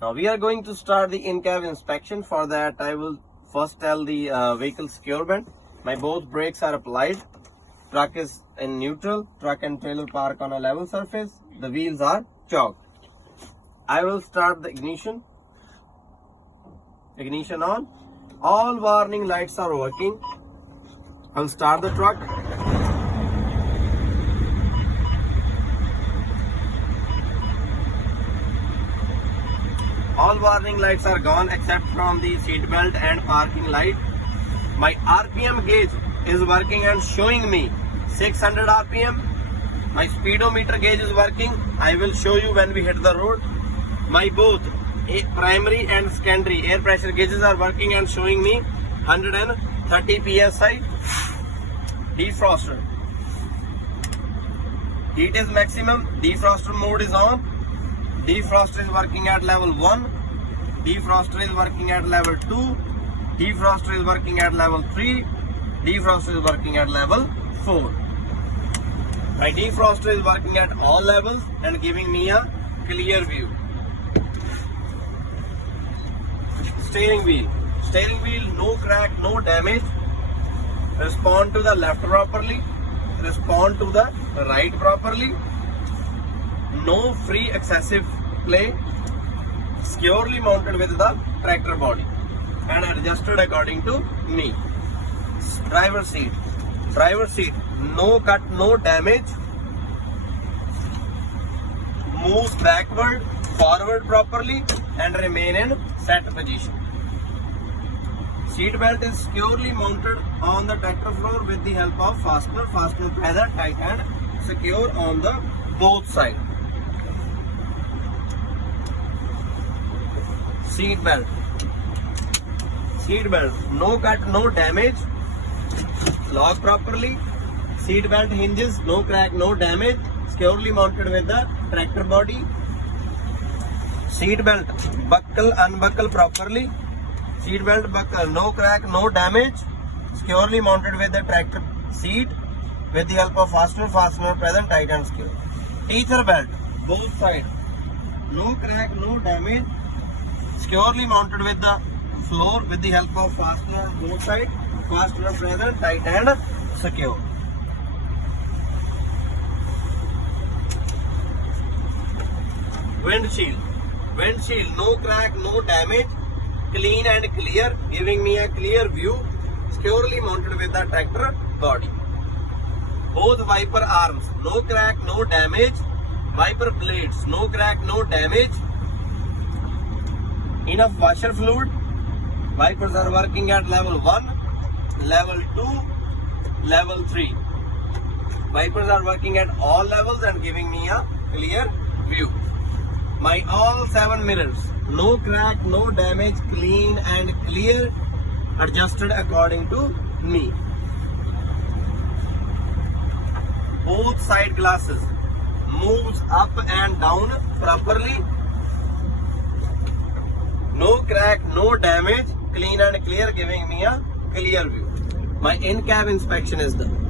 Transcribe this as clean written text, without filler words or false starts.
Now we are going to start the in-cab inspection. For that, I will first tell the vehicle secure belt. My both brakes are applied. Truck is in neutral. Truck and trailer park on a level surface. The wheels are chalked. I will start the ignition. Ignition on. All warning lights are working. I'll start the truck. All warning lights are gone except from the seat belt and parking light. My RPM gauge is working and showing me 600 RPM. My speedometer gauge is working. I will show you when we hit the road. My both primary and secondary air pressure gauges are working and showing me 130 psi. Defroster. Heat is maximum. Defroster mode is on. Defroster is working at level 1. Defroster is working at level 2. Defroster is working at level 3. Defroster is working at level 4. My defroster is working at all levels and giving me a clear view. Steering wheel. Steering wheel, no crack, no damage. Respond to the left properly. Respond to the right properly. No free excessive play. Securely mounted with the tractor body and adjusted according to me. Driver seat. Driver seat, no cut, no damage. Moves backward, forward properly and remain in set position. Seat belt is securely mounted on the tractor floor with the help of fastener. Fastener feather tight and secure on the both sides. Seat belt. Seat belt, no cut, no damage. Lock properly. Seat belt hinges, no crack, no damage. Securely mounted with the tractor body. Seat belt, buckle, unbuckle properly. Seat belt buckle, no crack, no damage. Securely mounted with the tractor seat with the help of fastener. Fastener present tight and secure. Teacher belt, both sides, no crack, no damage. Securely mounted with the floor with the help of fastener on both sides. Fastener present tight and secure. Windshield. Windshield, no crack, no damage. Clean and clear, giving me a clear view. Securely mounted with the tractor body. Both wiper arms, no crack, no damage. Wiper blades, no crack, no damage. Enough washer fluid. Wipers are working at level 1, level 2, level 3. Wipers are working at all levels and giving me a clear view. My all 7 mirrors, no crack, no damage, clean and clear, adjusted according to me. Both side glasses moves up and down properly. No crack, no damage, clean and clear, giving me a clear view. My in-cab inspection is done.